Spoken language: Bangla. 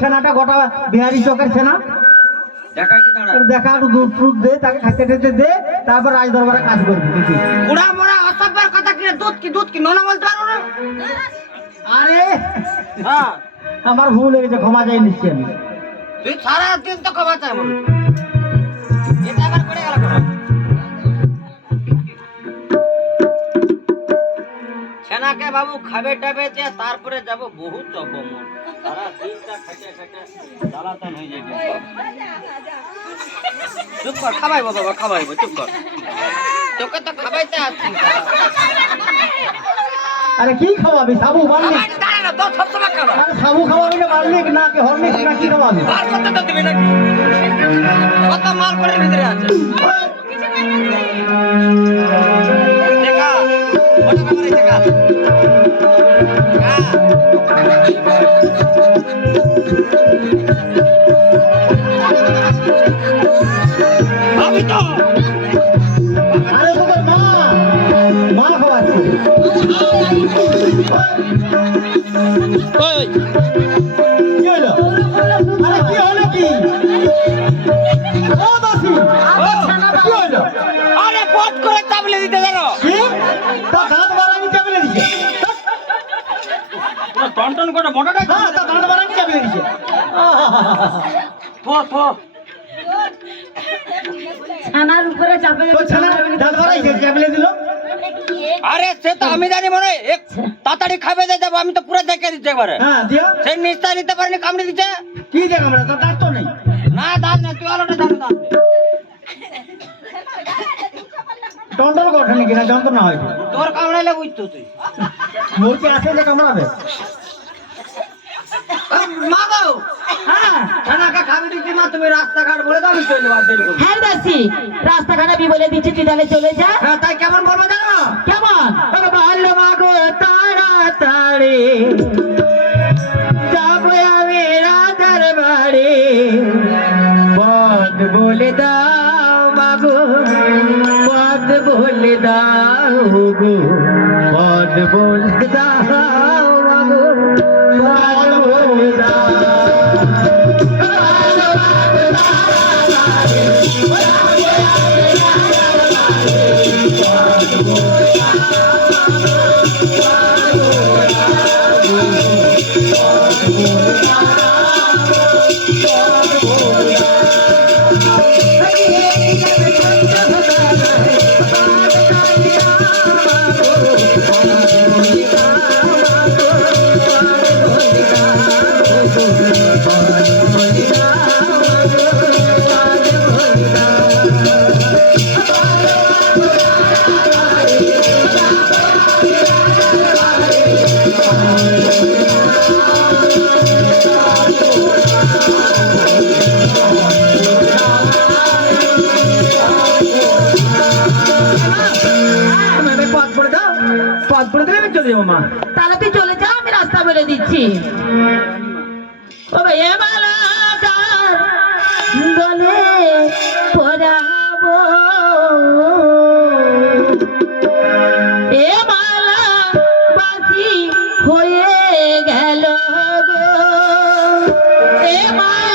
ছেনাটা গোটা বিহারি চকের ছেনা দেখা একটু দুধ টুধ দে, তাকে খাইতে খেতে দে, তারপর রাজ দরবারে কাজ করবি। বুড়া মোড়া অসভ্যের কথা কি দুধ কি নোনা বলতে পারবো না? আরে হ্যাঁ আমার ভুল হয়ে গেছে, ক্ষমা চাই নিচ্ছি আমি। তুই সারা দিন তো ক্ষমা চাই বল, এটা আবার করে গেল কেন? ছেনাকে বাবু খাবে টাবে যে তারপরে যাব বহুত চব্বো মন, সারা দিনটা খেটে খেটে জ্বালাতন হয়ে যাবে। চুপ কর, খাবাইবো বাবা খাবাইবো, চুপ কর, তোকে তো খাবাইতে আসছি। আরে কি খাওয়াবি? সাবু বার্লিক? দাঁড়া না, তোর সবসময় খাবা। আরে সাবু খাওয়াবি না বার্লিক না কি হরলিক্স না কি খাওয়াবি? আর কত তো দিবি নাকি? কত মাল করে ভিতরে আছে দেখা, ওটা ব্যাপারে দেখা। আমি তো আরে তোদের মা খাওয়াচ্ছে। ওই কি হলো? আরে কি হলো কি? ও দাসি, কি হলো? আরে পট করে চাবলে দিতে জানো কি? তো দাঁত বাড়ানি চাবলে দিছে। টন করে মোটাটা হ্যাঁ, তো দাঁত বাড়ানি চাবলে দিছে। পো ছানার উপরে চাপে তো ছানা দাঁত বাড়াইছে চাবলে দিল। আরে সে তো আমি জানি মনে হয়, এক তাড়াতাড়ি খাবে দিয়ে যাবো, আমি তো পুরো দেখে দিচ্ছি একবারে। হ্যাঁ দিয়া সে নিস্তার নিতে পারেনি, কামড়ে দিচ্ছে। কি দেখ আমরা তো দাঁত তো নেই। না দাঁত না, তুই আলোটা জানো দাঁত নেই। টন্ডল গঠন নাকি না যন্ত্রণা হয়? তোর কামড়াইলে বুঝতো তুই। মূর্তি আছে যে কামড়াবে? মা গো, হ্যাঁ খানাকে খাবে দিচ্ছি না, তুমি রাস্তাঘাট বলে দাও, আমি চলে যাবো দেরি করবো। হ্যাঁ দাসি, রাস্তাঘাটে আমি বলে দিচ্ছি, তুই তাহলে চলে যা। হ্যাঁ তাই কেমন বলবো জানো? কেমন? ভালো মাগো তাড়াতাড়ি যাবো আমি রাজার বাড়ি, পদ বলে দাও মাগো, পদ বলে দাও গো, পদ বলে দাও মাগো, পদ বলে দাও। পদ বলে দিলে আমি চলে যাবো মা। তাহলে তুই চলে যা, আমি রাস্তা বলে দিচ্ছি। ও ভাই মালা গলে পরাবো, এ মালা বাসি হয়ে গেল গো, এ মালা